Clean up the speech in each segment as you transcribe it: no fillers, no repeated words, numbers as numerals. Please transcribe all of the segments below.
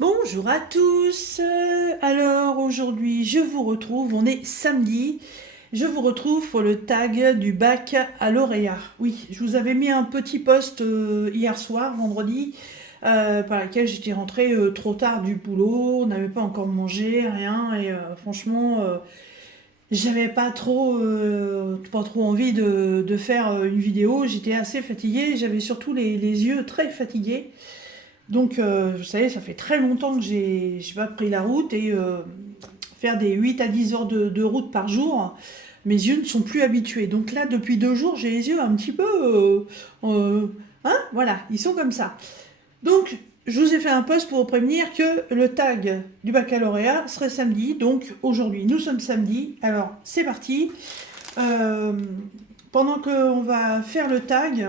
Bonjour à tous. Alors aujourd'hui, je vous retrouve, on est samedi. Je vous retrouve pour le tag du baccalauréat. Oui, je vous avais mis un petit post hier soir, vendredi, par lequel j'étais rentrée trop tard du boulot. On n'avait pas encore mangé, rien. Et franchement, j'avais pas trop envie de faire une vidéo. J'étais assez fatiguée. J'avais surtout les yeux très fatigués. Donc, vous savez, ça fait très longtemps que j'ai pas pris la route et faire des 8 à 10 heures de route par jour, mes yeux ne sont plus habitués. Donc là, depuis 2 jours, j'ai les yeux un petit peu... hein, voilà, ils sont comme ça. Donc, je vous ai fait un post pour vous prévenir que le tag du baccalauréat serait samedi. Donc, aujourd'hui, nous sommes samedi. Alors, c'est parti. Euh, Pendant qu'on va faire le tag,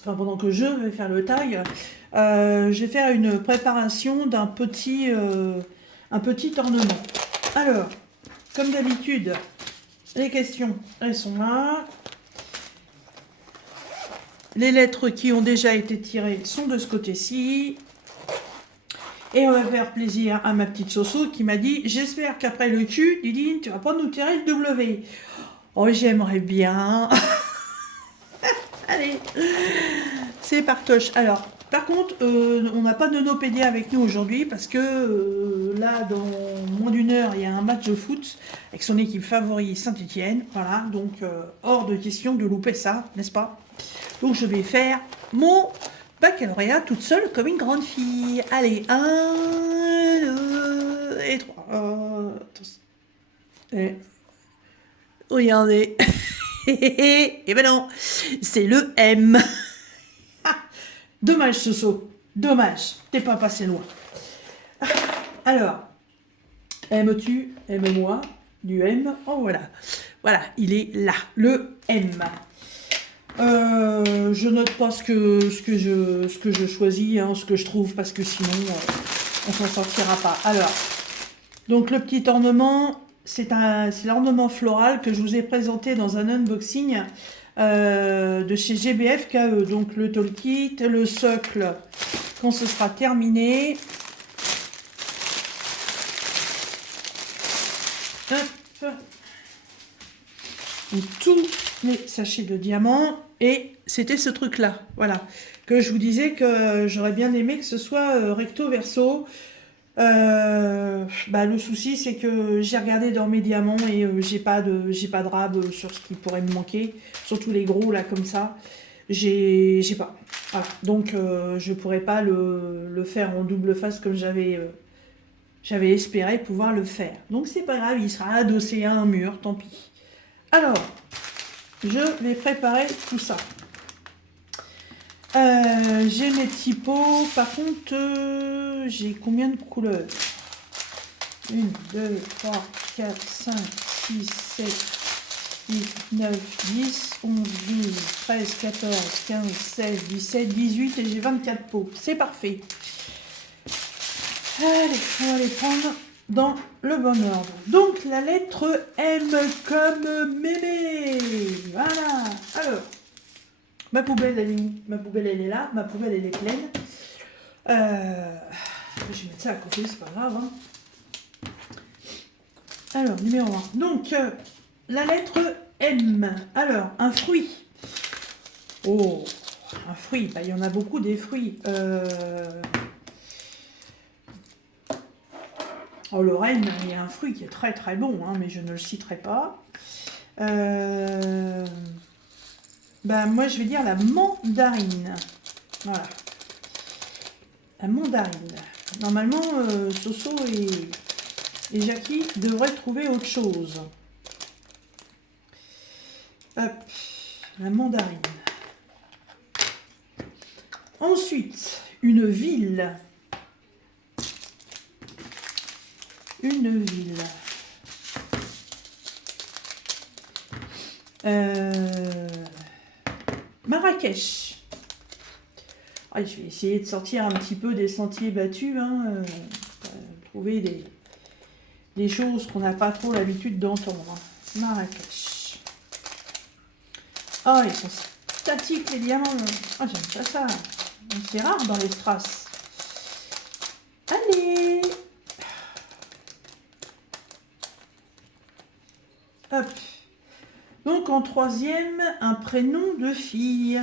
enfin pendant que je vais faire le tag, je vais faire une préparation d'un un petit ornement. Alors, comme d'habitude, les questions, elles sont là. Les lettres qui ont déjà été tirées sont de ce côté-ci. Et on va faire plaisir à ma petite Soso qui m'a dit « J'espère qu'après le Q, Didine, tu vas pas nous tirer le W. » Oh, j'aimerais bien. Allez, c'est partoche. Alors, par contre, on n'a pas de nonopédia avec nous aujourd'hui parce que là, dans moins d'une heure, il y a un match de foot avec son équipe favori Saint-Etienne. Voilà, donc hors de question de louper ça, n'est-ce pas? Donc je vais faire mon baccalauréat toute seule comme une grande fille. Allez, 1, 2 et 3. Regardez. Et ben non, c'est le M. Dommage, Soso. Dommage. T'es pas passé loin. Alors, aimes-tu, aime-moi, du M. Oh voilà. Voilà, il est là. Le M. Je note pas ce que je choisis, hein, ce que je trouve, parce que sinon, on s'en sortira pas. Alors, donc le petit ornement, c'est l'ornement floral que je vous ai présenté dans un unboxing de chez GBF KE. Donc le toolkit, le socle quand ce sera terminé. Hop. Et tous les sachets de diamants. Et c'était ce truc-là, voilà, que je vous disais que j'aurais bien aimé que ce soit recto verso. Le souci c'est que j'ai regardé dans mes diamants et j'ai pas de rab sur ce qui pourrait me manquer, surtout les gros là comme ça. J'ai pas. Voilà. Donc je pourrais pas le faire en double face comme j'avais espéré pouvoir le faire. Donc c'est pas grave, il sera adossé à un mur, tant pis. Alors, je vais préparer tout ça. J'ai mes petits pots. Par contre, j'ai combien de couleurs? 1, 2, 3, 4, 5, 6, 7, 8, 9, 10, 11, 12, 13, 14, 15, 16, 17, 18 et j'ai 24 pots. C'est parfait. Allez, on va les prendre dans le bon ordre. Donc, la lettre M comme mémé. Voilà. Alors, ma poubelle, elle est où? Ma poubelle, elle est là. Ma poubelle, elle est pleine. Je vais mettre ça à côté, c'est pas grave. Hein. Alors, numéro 1. Donc, la lettre M. Alors, un fruit. Oh, un fruit. Bah, il y en a beaucoup des fruits. Oh, le renne, il y a un fruit qui est très très bon, hein, mais je ne le citerai pas. Moi, je vais dire la mandarine. Voilà. La mandarine. Normalement, Soso et Jackie devraient trouver autre chose. Hop, la mandarine. Ensuite, une ville. Une ville. Marrakech. Ah, je vais essayer de sortir un petit peu des sentiers battus, hein, trouver des choses qu'on n'a pas trop l'habitude d'entendre. Marrakech. Ah, ils sont statiques les diamants. Ah, j'aime pas ça. C'est rare dans les strass. en troisième, un prénom de fille.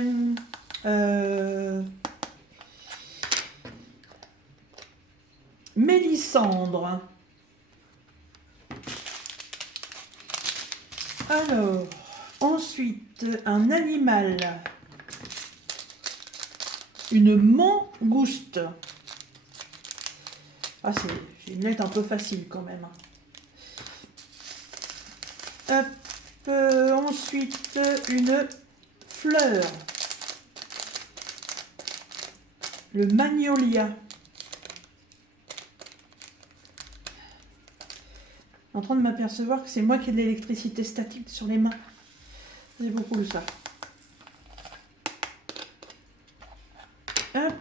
Mélissandre. Alors, ensuite, un animal. Une mangouste. Ah, c'est une lettre un peu facile quand même. Hop, ensuite, une fleur. Le magnolia. En train de m'apercevoir que c'est moi qui ai de l'électricité statique sur les mains. C'est beaucoup ça. Hop.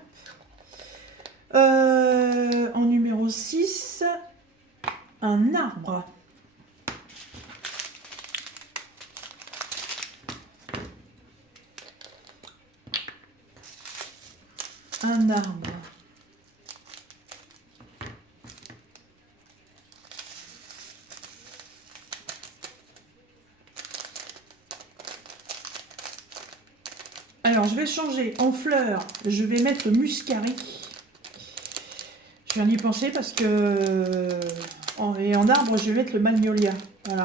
En numéro 6, un arbre. Un arbre. Alors, je vais changer en fleurs. Je vais mettre le muscari. Je viens d'y penser parce que... Et en arbre, je vais mettre le magnolia. Voilà.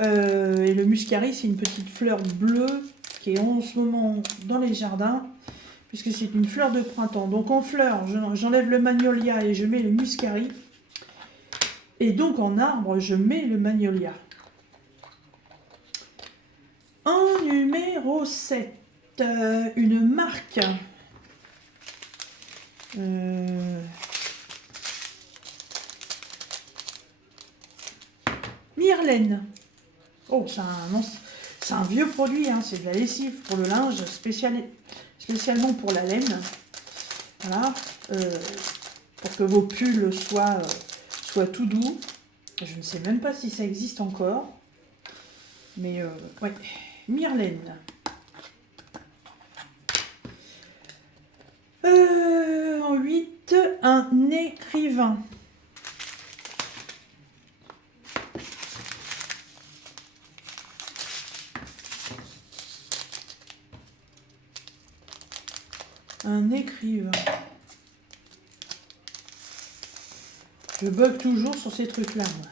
Et le muscari, c'est une petite fleur bleue qui est en ce moment dans les jardins, puisque c'est une fleur de printemps. Donc en fleurs, j'enlève le magnolia et je mets le muscari. Et donc en arbre, je mets le magnolia. En numéro 7, une marque. Myrlène. Oh, c'est un vieux produit, hein, c'est de la lessive pour le linge, spécialement pour la laine. Voilà. Pour que vos pulls soient tout doux. Je ne sais même pas si ça existe encore. Mais ouais, Myrlène. En 8, un écrivain. Un écrivain. Je bug toujours sur ces trucs-là, moi.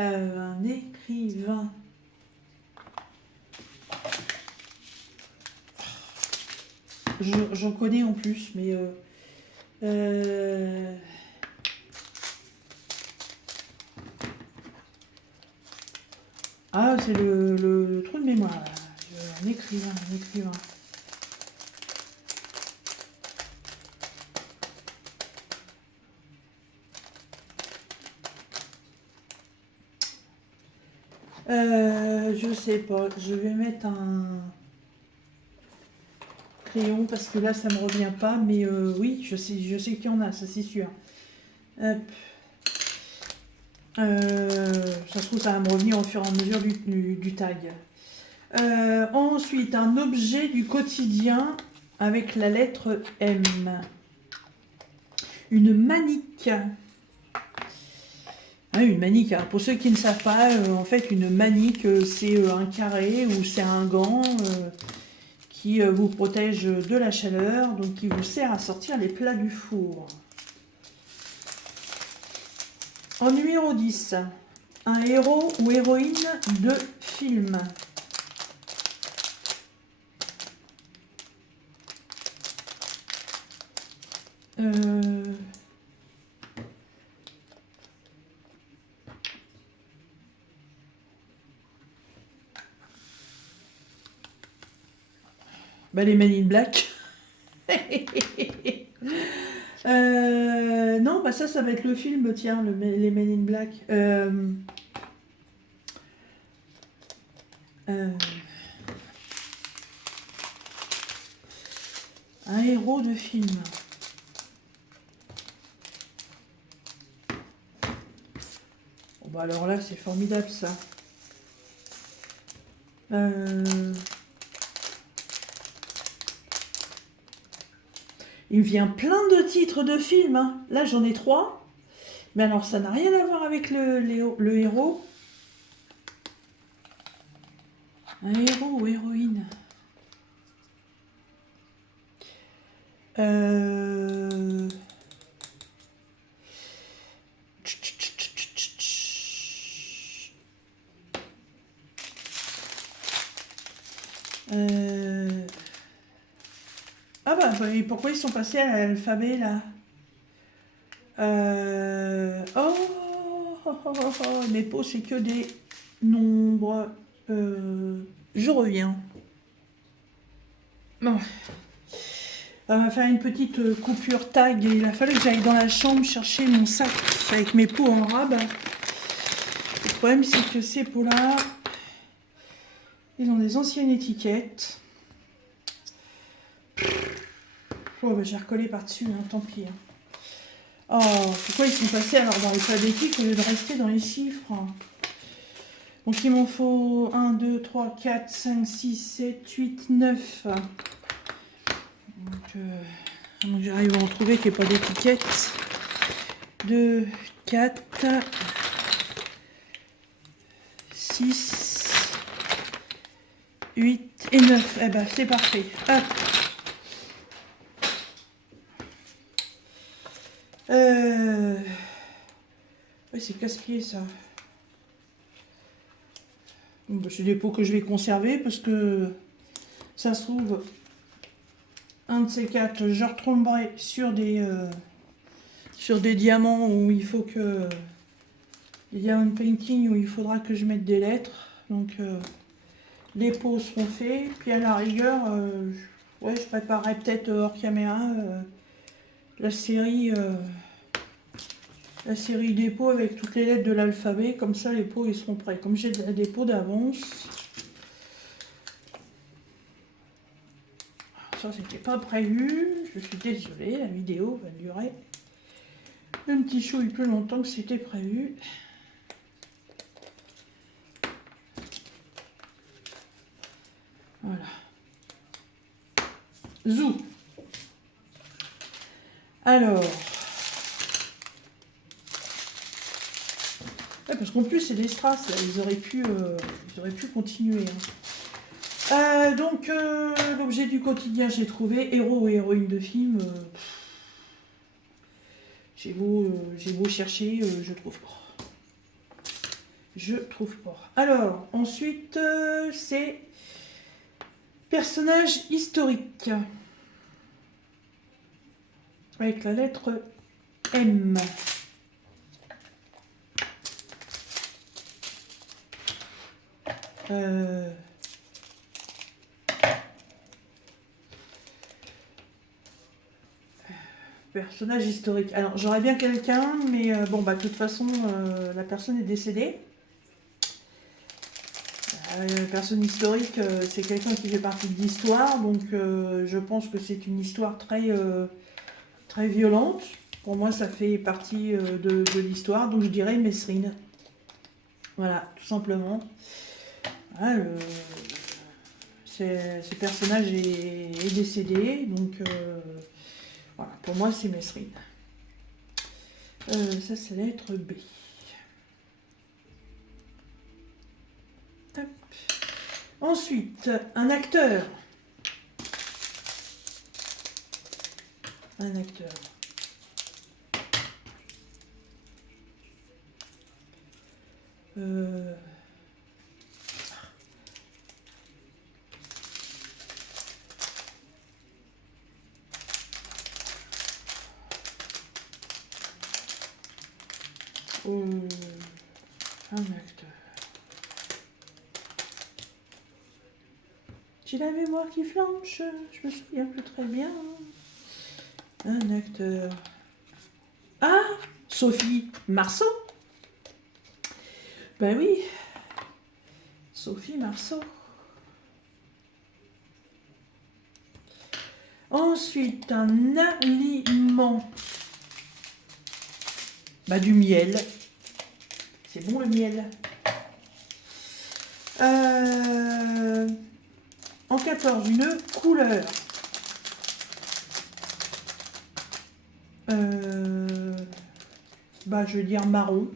Un écrivain. J'en connais en plus, mais... Ah, c'est le trou de mémoire. Là. Un écrivain, un écrivain. Je sais pas. Je vais mettre un crayon parce que là, ça me revient pas. Mais oui, je sais qu'il y en a, ça c'est sûr. Hop. Ça se trouve, ça va me revenir au fur et à mesure du tag. Ensuite, un objet du quotidien avec la lettre M. Une manique. Ah, une manique, alors pour ceux qui ne savent pas, en fait, une manique, c'est un carré ou c'est un gant qui vous protège de la chaleur, donc qui vous sert à sortir les plats du four. En numéro 10, un héros ou héroïne de film. Bah, les Men in Black. Non, bah ça va être le film, tiens, les Men in Black. Un héros de film. Bon, bah alors là, c'est formidable ça. Il me vient plein de titres de films, hein. Là, j'en ai 3. Mais alors, ça n'a rien à voir avec le héros. Un héros ou héroïne. Euh... Ah bah, et pourquoi ils sont passés à l'alphabet là? Oh, oh, oh, oh, oh, mes pots, c'est que des nombres. Je reviens. Bon. On va faire une petite coupure tag. Il a fallu que j'aille dans la chambre chercher mon sac avec mes pots en rab. Le problème, c'est que ces pots-là, ils ont des anciennes étiquettes. Oh, bah, j'ai recollé par-dessus, hein, tant pis. Hein. Oh, pourquoi ils sont passés alors dans l'alphabétique au lieu de rester dans les chiffres? Donc il m'en faut 1, 2, 3, 4, 5, 6, 7, 8, 9. Donc j'arrive à en trouver qu'il n'y ait pas d'étiquette. 2, 4, 6, 8 et 9. Eh ben c'est parfait. Hop. Ouais, c'est casse-pied ça. Bon, c'est des pots que je vais conserver parce que ça se trouve, un de ces quatre, je retomberai sur des diamants où il faut que. Des diamond painting où il faudra que je mette des lettres. Donc les pots seront faits. Puis à la rigueur, ouais, je préparerai peut-être hors caméra la série des pots avec toutes les lettres de l'alphabet. Comme ça, les pots ils seront prêts. Comme j'ai des pots d'avance. Ça, c'était pas prévu. Je suis désolée, la vidéo va durer un petit chouille plus longtemps que c'était prévu. Voilà. Zou. Alors. Ouais, parce qu'en plus, c'est des strass, là. Ils auraient pu continuer. Hein. Donc, l'objet du quotidien, j'ai trouvé. Héros ou héroïne de film. J'ai beau chercher, je trouve pas. Je trouve pas. Alors, ensuite, c'est personnage historique. Avec la lettre M. Personnage historique. Alors, j'aurais bien quelqu'un, mais bon, bah, de toute façon, la personne est décédée. Personne historique, c'est quelqu'un qui fait partie de l'histoire, donc je pense que c'est une histoire très, très violente. Pour moi, ça fait partie de l'histoire, donc je dirais Mesrine. Voilà, tout simplement. Voilà, ce personnage est décédé, donc voilà, pour moi, c'est Mesrine. Ça, c'est la lettre B. Hop. Ensuite, un acteur. Un acteur. Un acteur. J'ai la mémoire qui flanche, je me souviens plus très bien. Un acteur. Ah, Sophie Marceau. Ben oui, Sophie Marceau. Ensuite, un aliment. Bah, du miel. C'est bon le miel. En 14, une couleur. Bah, je vais dire marron.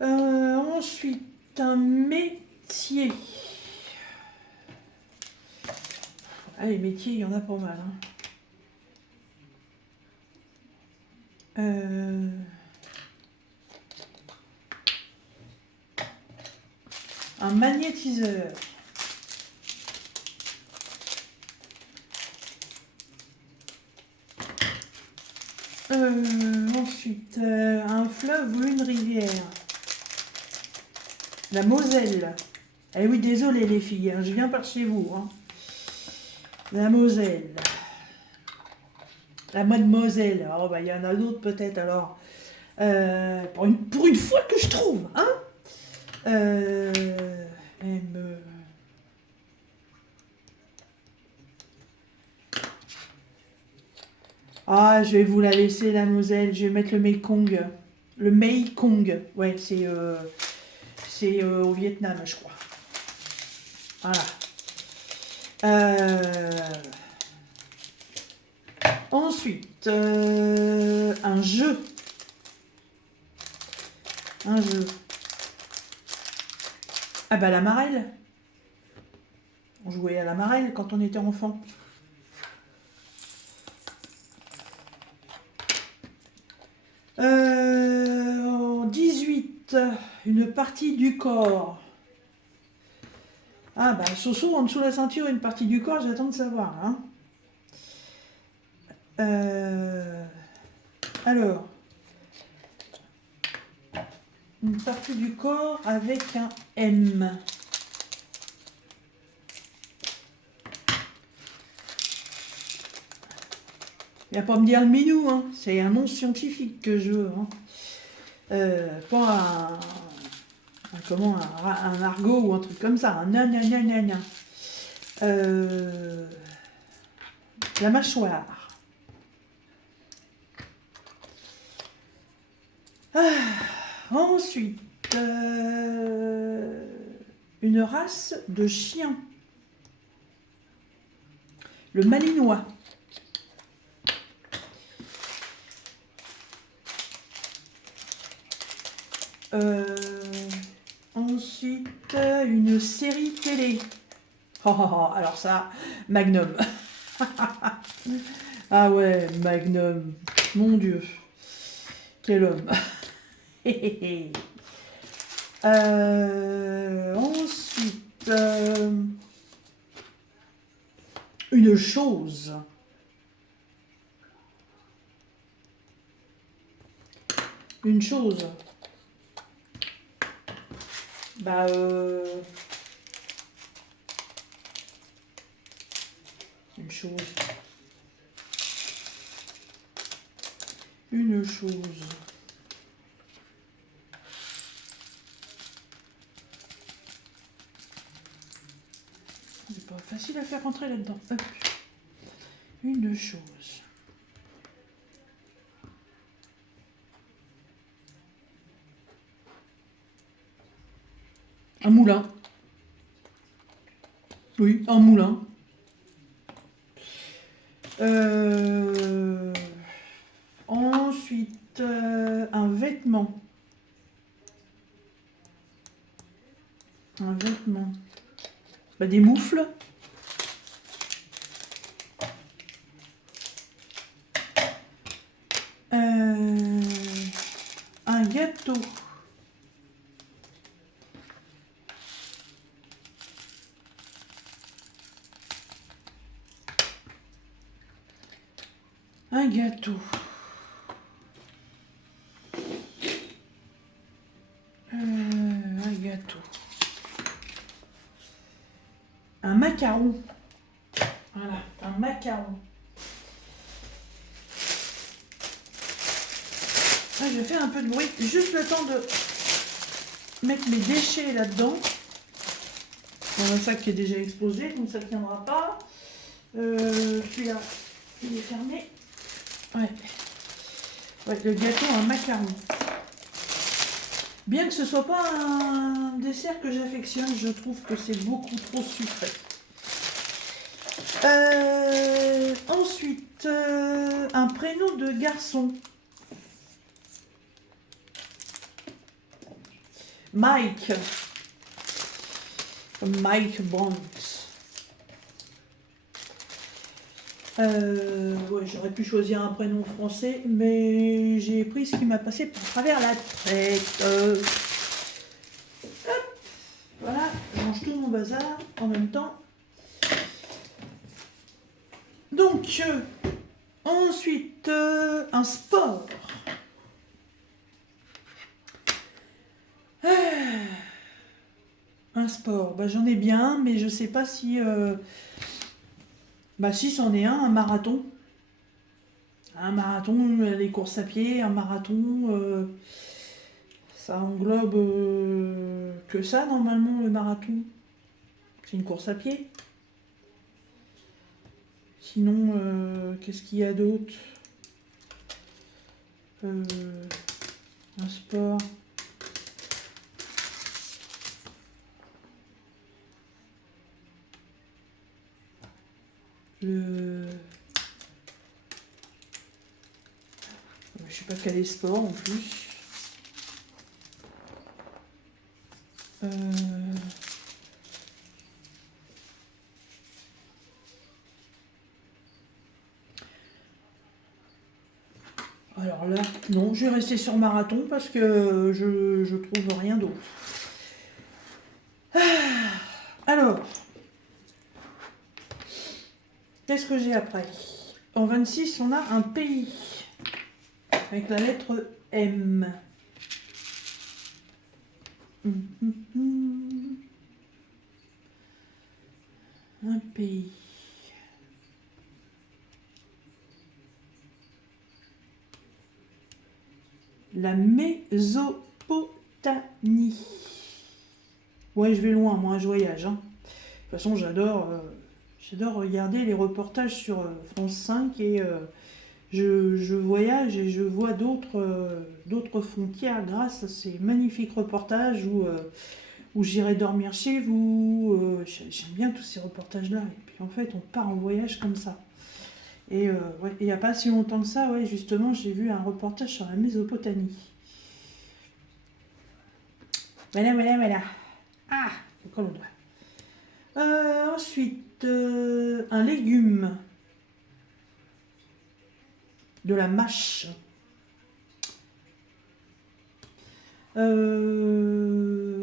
Ensuite, un métier. Ah, les métiers, il y en a pas mal. Hein. Un magnétiseur. Ensuite, un fleuve ou une rivière. La Moselle. Eh oui, désolé les filles, hein, je viens par chez vous. Hein. La Moselle. La Mademoiselle. Oh, bah, il y en a d'autres peut-être alors. Pour une fois que je trouve. Hein. Ah, je vais vous la laisser, la Moselle. Je vais mettre le Mekong. Le Mekong. Ouais, c'est au Vietnam, je crois. Voilà. Ensuite, un jeu. Un jeu. Ah bah la marelle. On jouait à la marelle quand on était enfant. En 18, une partie du corps. Ah bah Soso, en dessous de la ceinture, une partie du corps, j'attends de savoir. Hein. Alors, une partie du corps avec un M. Il n'y a pas à me dire le minou, hein. C'est un nom scientifique que je veux. Hein. Pas un argot ou un truc comme ça. Un gna. La mâchoire. Ensuite, une race de chien. Le malinois. Ensuite, une série télé. Alors ça, Magnum. Ah ouais, Magnum. Mon Dieu. Quel homme. Ensuite, une chose. Une chose. Bah, une chose. Une chose. C'est pas facile à faire rentrer là-dedans. Hop. Une chose. Un moulin. Oui, un moulin. Ensuite, un vêtement. Un vêtement. Bah, des moufles. Un gâteau. Un gâteau. Un gâteau. Un macaron. Voilà, un macaron. Ah, je vais faire un peu de bruit, juste le temps de mettre mes déchets là-dedans. Dans un sac qui est déjà explosé, donc ça ne tiendra pas. Celui-là, il est fermé. Ouais. Ouais, le gâteau, un macaron. Bien que ce soit pas un dessert que j'affectionne, je trouve que c'est beaucoup trop sucré. Ensuite, un prénom de garçon. Mike. Mike Brandt. Ouais, j'aurais pu choisir un prénom français, mais j'ai pris ce qui m'a passé par travers la tête. Voilà, je range tout mon bazar en même temps. Donc, ensuite, un sport. Un sport, bah, j'en ai bien, mais je sais pas si... bah si, c'en est un marathon. Un marathon, les courses à pied, un marathon, ça englobe que ça normalement le marathon. C'est une course à pied. Sinon, qu'est-ce qu'il y a d'autre? Un sport. Je sais pas quel est sport en plus. Alors là, non, je vais rester sur marathon parce que je trouve rien d'autre. Alors, qu'est-ce que j'ai après? En 26, on a un pays avec la lettre M. Un pays. La Mésopotamie. Ouais, je vais loin, moi, je voyage. Hein. De toute façon, j'adore regarder les reportages sur France 5 et je voyage et je vois d'autres frontières grâce à ces magnifiques reportages où j'irai dormir chez vous. J'aime bien tous ces reportages-là. Et puis en fait, on part en voyage comme ça. Et ouais, il n'y a pas si longtemps que ça, ouais, justement, j'ai vu un reportage sur la Mésopotamie. Voilà. Ah, encore le doigt. Ensuite, un légume. De la mâche.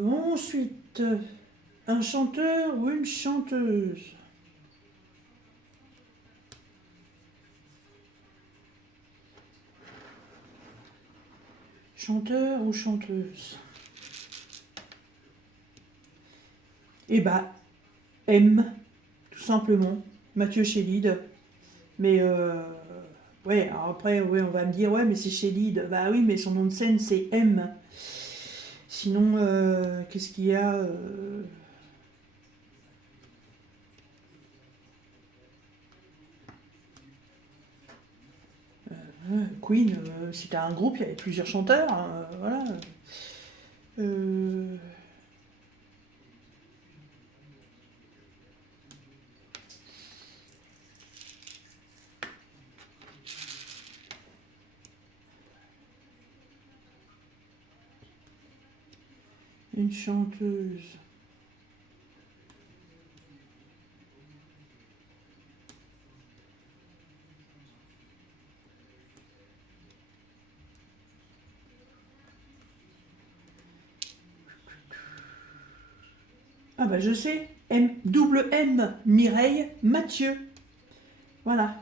Ensuite, un chanteur ou une chanteuse. Chanteur ou chanteuse. Eh bah, M, tout simplement. Mathieu Chédid. Mais ouais, alors après, ouais, on va me dire, ouais, mais c'est Chédid. Bah oui, mais son nom de scène, c'est M. Sinon, qu'est-ce qu'il y a Queen, c'était un groupe, il y avait plusieurs chanteurs. Hein, voilà. Euh, une chanteuse. Ah bah je sais, double M, Mireille Mathieu. Voilà,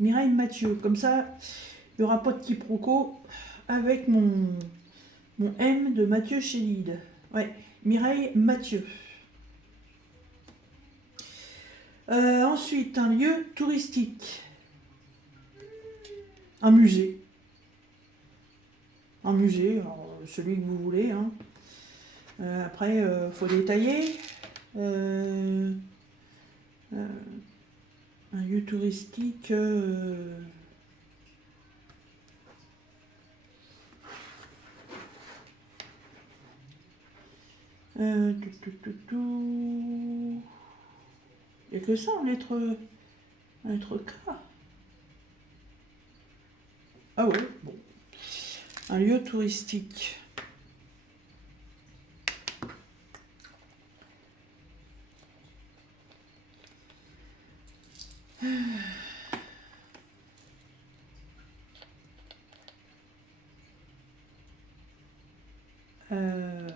Mireille Mathieu. Comme ça, il n'y aura pas de quiproquo avec mon M de Mathieu Chédid. Ouais, Mireille Mathieu. Ensuite, un lieu touristique. Un musée. Un musée, alors, celui que vous voulez. Hein. Après, faut détailler. Un lieu touristique. Tout. Il n'y a que ça en lettre K. Ah ouais, bon. Un lieu touristique. Euh,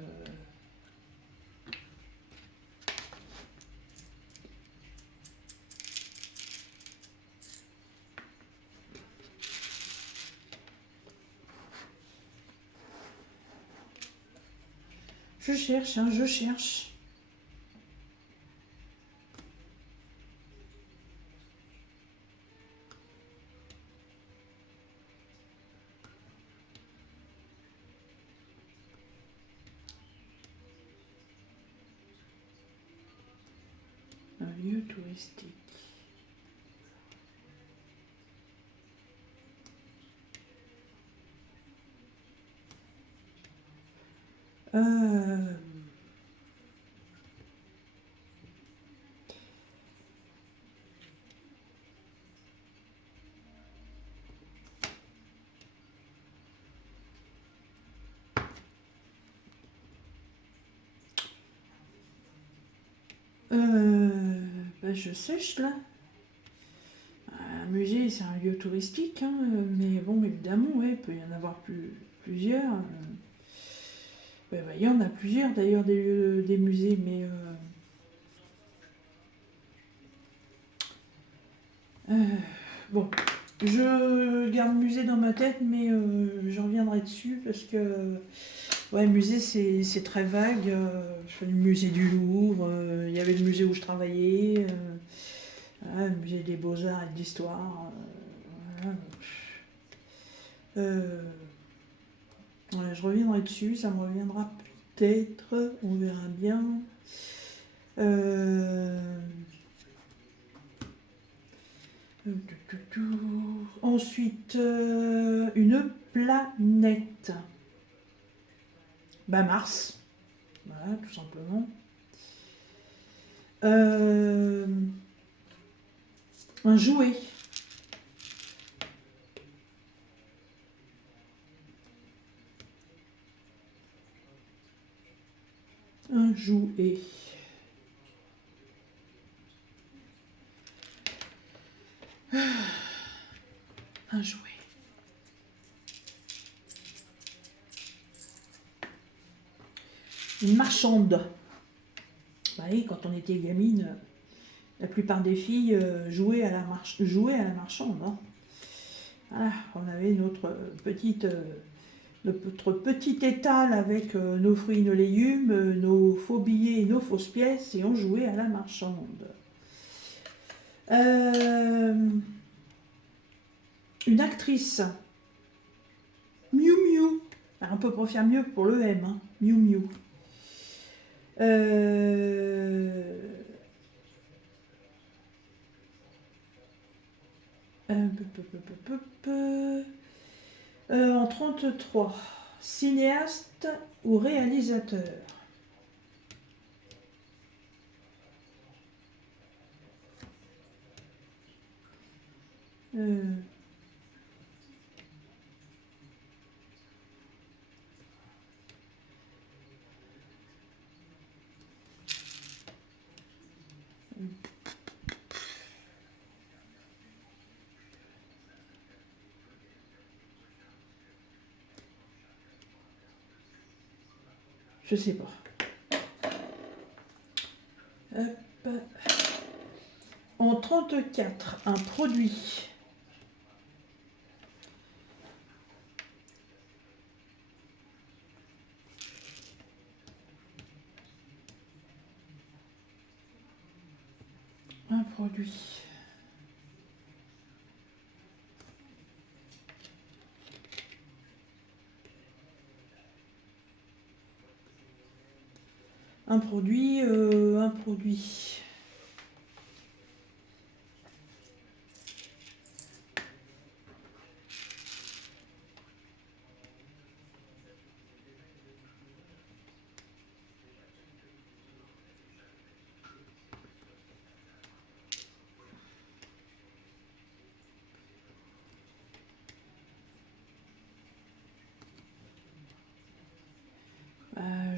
je cherche, hein, je cherche. Un lieu touristique. Euh, je sèche là. Un musée, c'est un lieu touristique, hein, mais bon, évidemment, ouais, il peut y en avoir plusieurs. Il y en a plusieurs d'ailleurs des musées, mais bon, je garde musée dans ma tête, mais je reviendrai dessus parce que ouais, musée c'est très vague. Je fais le musée du Louvre, il y avait le musée où je travaillais, voilà, le musée des Beaux-Arts et de l'Histoire. Voilà. Euh, ouais, je reviendrai dessus, ça me reviendra peut-être, on verra bien. Euh, Ensuite, une planète. Bah Mars, voilà, tout simplement. Euh, un jouet. Un jouet. Un jouet. Une marchande. Bah oui, quand on était gamine, la plupart des filles jouaient à la marchande. Hein. Voilà, on avait notre petit étal avec nos fruits, nos légumes, nos faux billets, nos fausses pièces, et on jouait à la marchande. Une actrice. Miu Miu. Alors, on peut pas faire mieux pour le M. Hein. Miu Miu. Euh, en 33. Cinéaste ou réalisateur. Euh, je sais pas. Hop. En 34, un produit. Un produit. Un produit, un produit.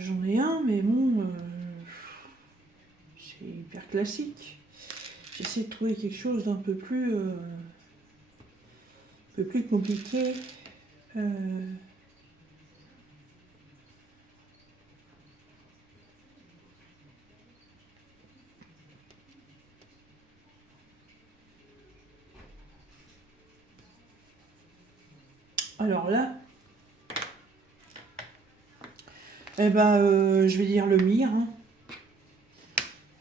j'en ai un, mais bon, c'est hyper classique. J'essaie de trouver quelque chose d'un peu plus compliqué. Alors là, eh ben, je vais dire le mire. Hein.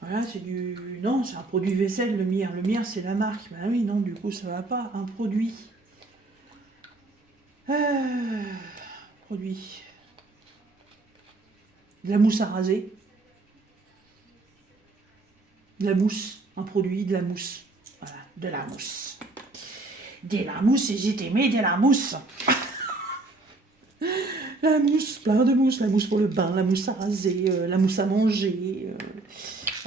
Voilà, c'est du... Non, c'est un produit vaisselle, le mire. Le mire, c'est la marque. Ben oui, non, du coup, ça va pas. Un produit. Produit. De la mousse à raser. De la mousse. Un produit, de la mousse. Voilà, de la mousse. De la mousse, et j'ai aimé de la mousse. La mousse, plein de mousse. La mousse pour le bain, la mousse à raser, la mousse à manger.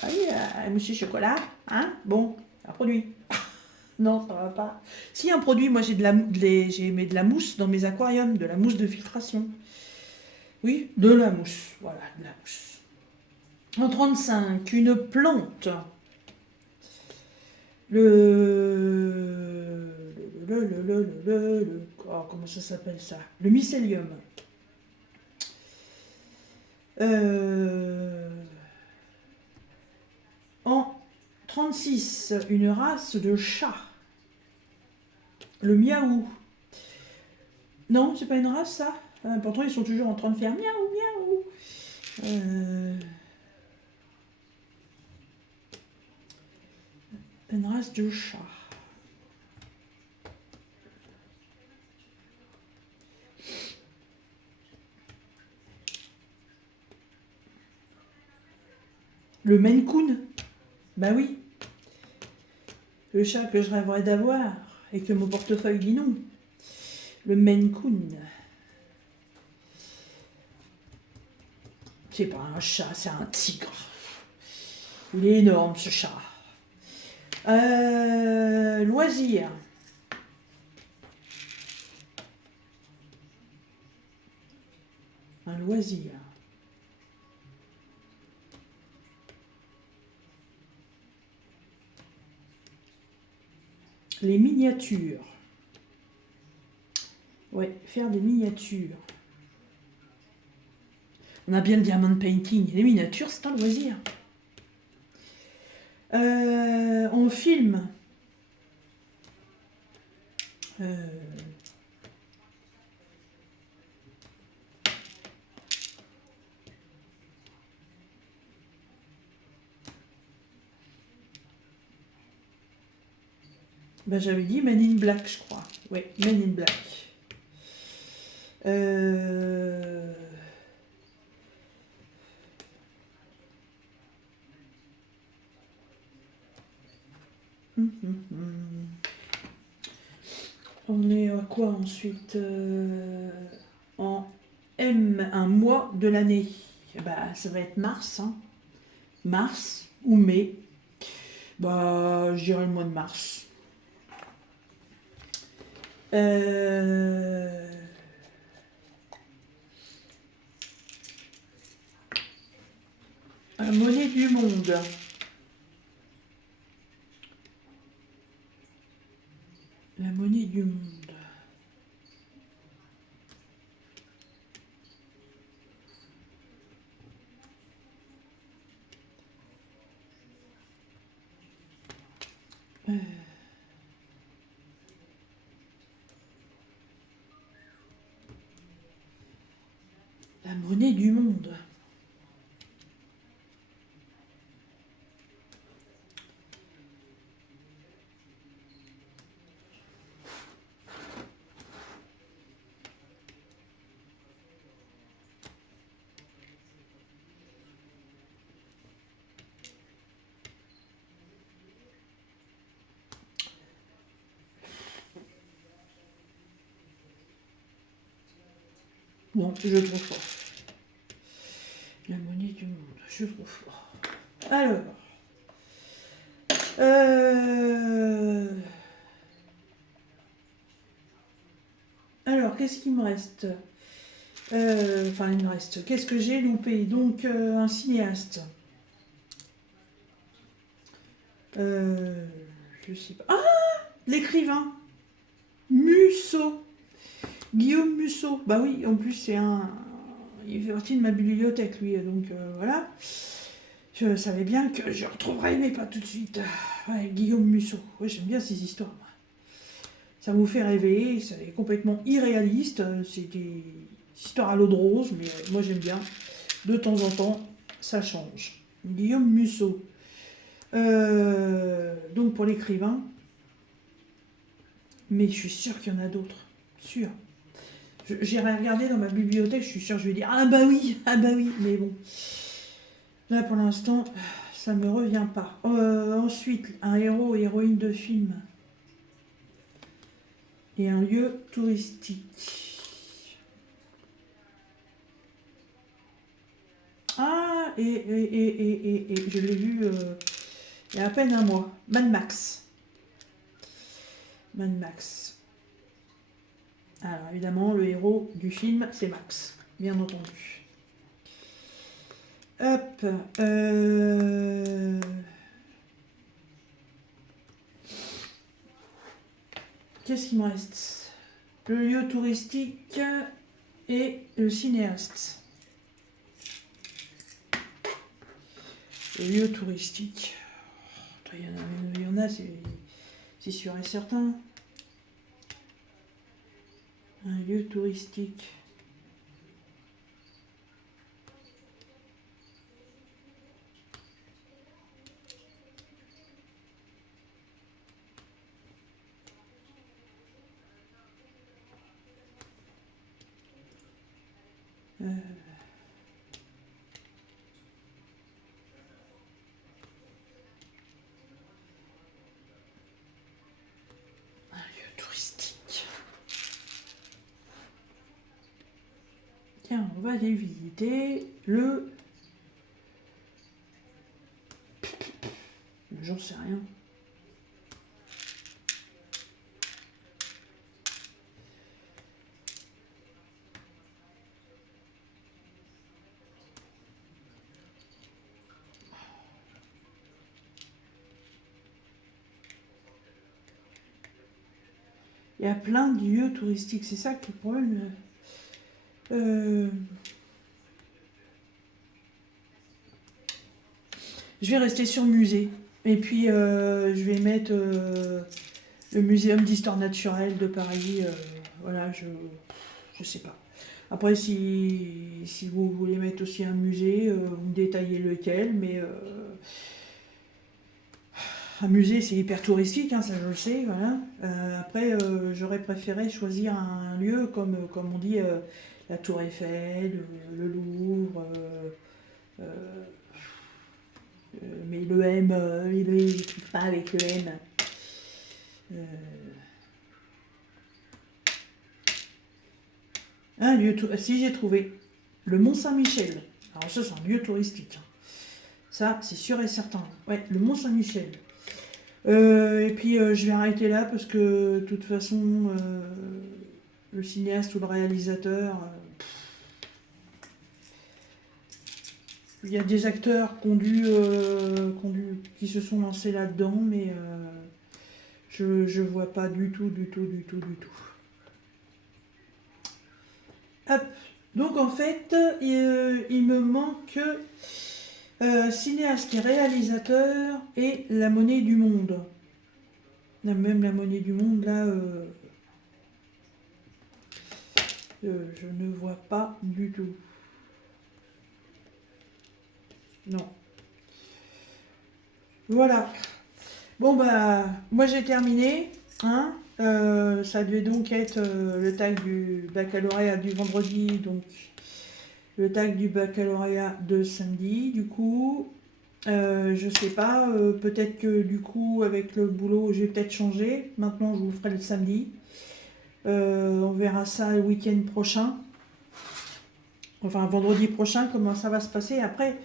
Ah oui, la mousse au chocolat. Hein? Bon, un produit. Non, ça va pas. Si, un produit, moi j'ai mis de la mousse dans mes aquariums, de la mousse de filtration. Oui, de la mousse. Voilà, de la mousse. En 35, une plante. Oh, comment ça s'appelle ça? Le mycélium. En 36, une race de chat. Le miaou. Non, c'est pas une race ça. Pourtant ils sont toujours en train de faire miaou miaou. Une race de chat. Le Maine Coon. Bah oui. Le chat que je rêverais d'avoir et que mon portefeuille dit non. Le Maine Coon. C'est pas un chat, c'est un tigre. Il est énorme ce chat. Loisir. Un loisir. Les miniatures. Ouais, faire des miniatures. On a bien le diamond painting. Les miniatures, c'est un loisir. En film. Ben, j'avais dit Men in Black, je crois. Oui, Men in Black. On est à quoi ensuite? En M, un mois de l'année. Bah, ça va être mars. Hein. Mars ou mai. Bah, je dirais le mois de mars. La monnaie du monde. La monnaie du monde. La monnaie du monde. Bon, je trouve pas. La monnaie du monde, je trouve pas. Alors. Alors, qu'est-ce qu'il me reste? Enfin, il me reste. Qu'est-ce que j'ai loupé? Donc, un cinéaste. Euh, je sais pas. Ah, l'écrivain. Musso. Guillaume Musso. Bah oui, en plus, c'est un. Il fait partie de ma bibliothèque, lui. Donc, voilà. Je savais bien que je retrouverais, mais pas tout de suite. Ouais, Guillaume Musso. Ouais, j'aime bien ces histoires. Ça vous fait rêver, c'est complètement irréaliste. C'est des histoires à l'eau de rose, mais moi j'aime bien. De temps en temps, ça change. Guillaume Musso. Donc pour l'écrivain, mais je suis sûre qu'il y en a d'autres. Sûr. J'irai regarder dans ma bibliothèque, je suis sûre, je vais dire ah bah oui, mais bon. Là pour l'instant, ça me revient pas. Ensuite, un héros et héroïne de film et un lieu touristique. Ah, et je l'ai vu il y a à peine un mois. Mad Max. Mad Max. Alors évidemment, le héros du film, c'est Max, bien entendu. Hop. Qu'est-ce qu'il me reste? Le lieu touristique et le cinéaste. Le lieu touristique. Il y en a, c'est sûr et certain. Un lieu touristique. Un lieu touristique. Tiens, on va aller visiter le... J'en sais rien. Il y a plein de lieux touristiques, c'est ça qui est le problème. Je vais rester sur musée. Et puis, je vais mettre le Muséum d'histoire naturelle de Paris. Voilà, je sais pas. Après, si vous voulez mettre aussi un musée, vous me détaillez lequel, mais un musée, c'est hyper touristique, hein, ça je le sais, voilà. Après, j'aurais préféré choisir un lieu comme on dit, la Tour Eiffel, le Louvre, mais le M, il ne pas avec le M. Un lieu, si j'ai trouvé, le Mont Saint-Michel. Alors ça, c'est un lieu touristique. Ça, c'est sûr et certain. Ouais, le Mont Saint-Michel. Et puis je vais arrêter là parce que de toute façon, le cinéaste ou le réalisateur, il y a des acteurs qui se sont lancés là-dedans, mais je vois pas du tout. Hop. Donc en fait, il me manque cinéaste et réalisateur et la monnaie du monde. Même la monnaie du monde, là, je ne vois pas du tout. Non. Voilà. Bon, bah, moi j'ai terminé. Hein. Ça devait donc être le tag du baccalauréat du vendredi, donc le tag du baccalauréat de samedi, du coup. Je sais pas, peut-être que du coup, avec le boulot, j'ai peut-être changé. Maintenant, je vous ferai le samedi. On verra ça le week-end prochain. Enfin, vendredi prochain, comment ça va se passer. Après,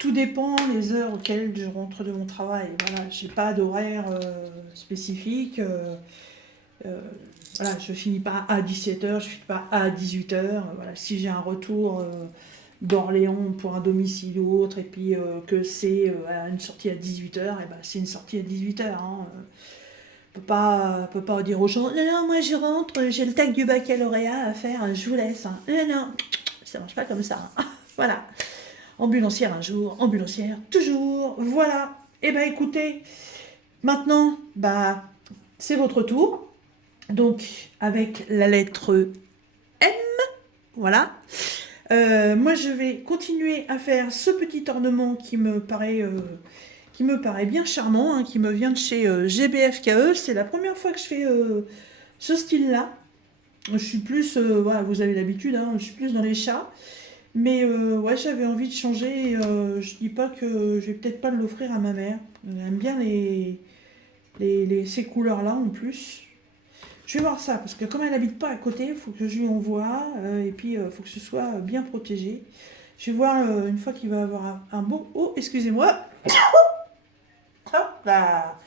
tout dépend des heures auxquelles je rentre de mon travail. Voilà, j'ai pas d'horaire spécifique. Voilà, je finis pas à 17h, je finis pas à 18h. Voilà, si j'ai un retour d'Orléans pour un domicile ou autre, et puis que c'est une sortie à 18h, et ben c'est une sortie à 18h. Hein. Peut pas dire aux gens, non, non, moi je rentre, j'ai le tag du baccalauréat à faire, je vous laisse. Hein. Non, non, ça marche pas comme ça. Hein. Voilà. Ambulancière un jour, ambulancière toujours. Voilà. Et ben écoutez, maintenant, bah, c'est votre tour. Donc, avec la lettre M, voilà. Moi, je vais continuer à faire ce petit ornement qui me paraît bien charmant, hein, qui me vient de chez GBFKE. C'est la première fois que je fais ce style-là. Je suis plus, voilà, vous avez l'habitude, hein, je suis plus dans les chats. Mais ouais, j'avais envie de changer. Je dis pas que je vais peut-être pas l'offrir à ma mère. Elle aime bien ces couleurs-là en plus. Je vais voir ça, parce que comme elle n'habite pas à côté, il faut que je lui envoie, et puis il faut que ce soit bien protégé. Je vais voir une fois qu'il va avoir bon... Oh, excusez-moi. Hop là.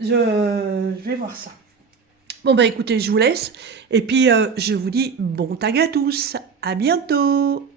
Je vais voir ça. Bon bah écoutez, je vous laisse, et puis je vous dis bon tag à tous. À bientôt.